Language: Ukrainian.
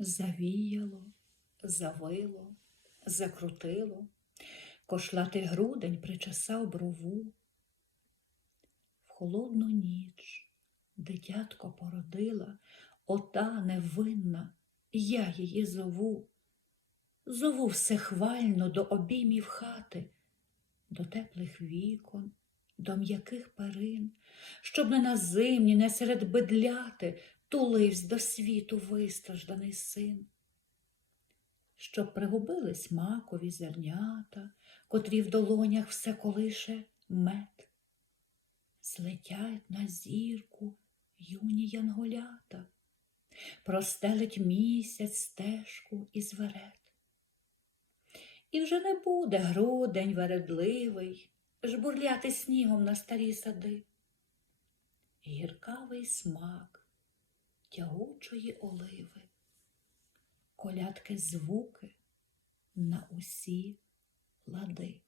Завіяло, завило, закрутило, кошлатий грудень причесав брову. В холодну ніч дитятко породила, ота невинна, я її зову. Зову всехвально до обіймів хати, до теплих вікон, до м'яких перин, щоб не на зимні, не серед бедляти туливсь до світу вистражданий син. Щоб пригубились макові зернята, котрі в долонях все колише мед. Злетять на зірку юні янголята, простелить місяць стежку із верет. І вже не буде грудень вередливий, жбурляти снігом на старі сади. Гіркавий смак тягучої оливи, колядки звуки на усі лади.